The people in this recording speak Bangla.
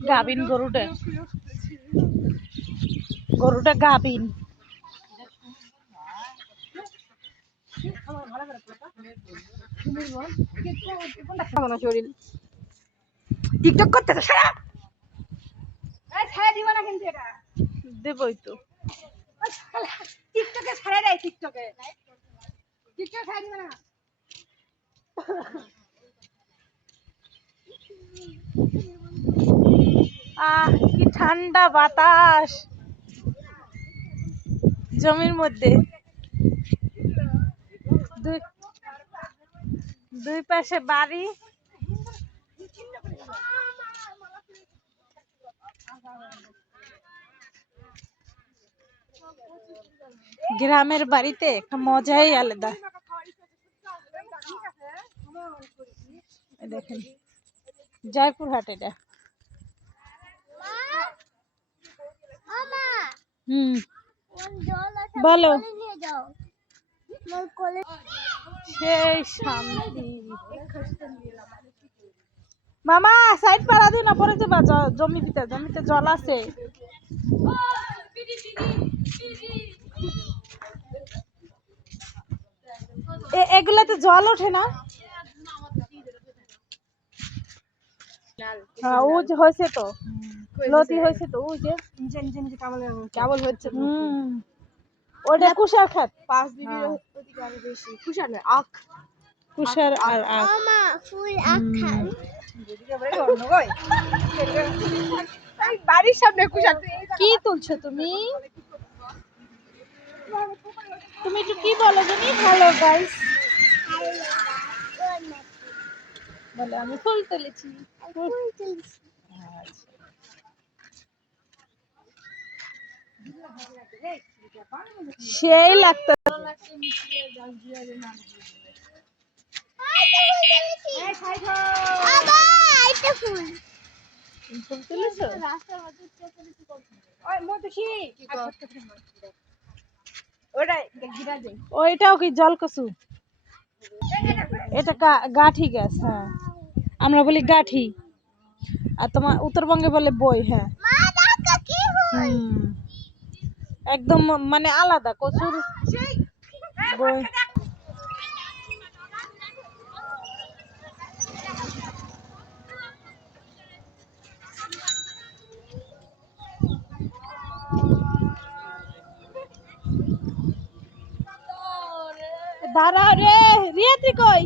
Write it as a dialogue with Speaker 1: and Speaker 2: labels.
Speaker 1: গাবিন গরুটা। গরুটা গাবিন।
Speaker 2: টিকটক করতে তো সারা। ছাড়া দিব না কিন্তু এটা।
Speaker 1: দেবই তো।
Speaker 2: টিকটকে ছাড়া দেয় টিকটকে। টিকটক ছাড়া দিবে না।
Speaker 1: আহ, কি ঠান্ডা বাতাস। জমির মধ্যে। দুই দুই পাশে বাড়ি। গ্রামের বাড়িতে একটা মজাই আলাদা। দেখেন জয়পুর হাট এটা। হুম। বলো। সেই শান্তি। মামা সাইড পাড়া দিও না পরে যাবা জমিতে জমিতে জল আছে। এ- এগুলাতে জল ওঠে না? হ্যাঁ ও হয়েছে তো। লতি হয়েছে তো ও যে।
Speaker 2: নিজে নিজে নিজে কেবল কেবল হচ্ছে
Speaker 1: হুম। ওটা কুষার খাত।
Speaker 2: পাঁচ ডিগ্রি অধিক আরও বেশি। খুশার নয় আখ।
Speaker 1: কুষার আর আখ।
Speaker 2: বলে অন্য কই এই বাড়ির সামনে খুশার
Speaker 1: কি তুলছো তুমি? তুমি একটু কি বলো জানি? হ্যালো গাইস বলে আমি ফুল তুলেছি। ফুল তুলেছো।
Speaker 2: গিরা দেই
Speaker 1: ওইটাও কি জলকসু এটা গা- গাঠি গাছ হ্যাঁ। আমরা বলি গাঠি। আর তোমার উত্তরবঙ্গে বলে বই হ্যাঁ। হুম। একদম মানে আলাদা কচুর বই দাঁড়া রে রিয়াতি কই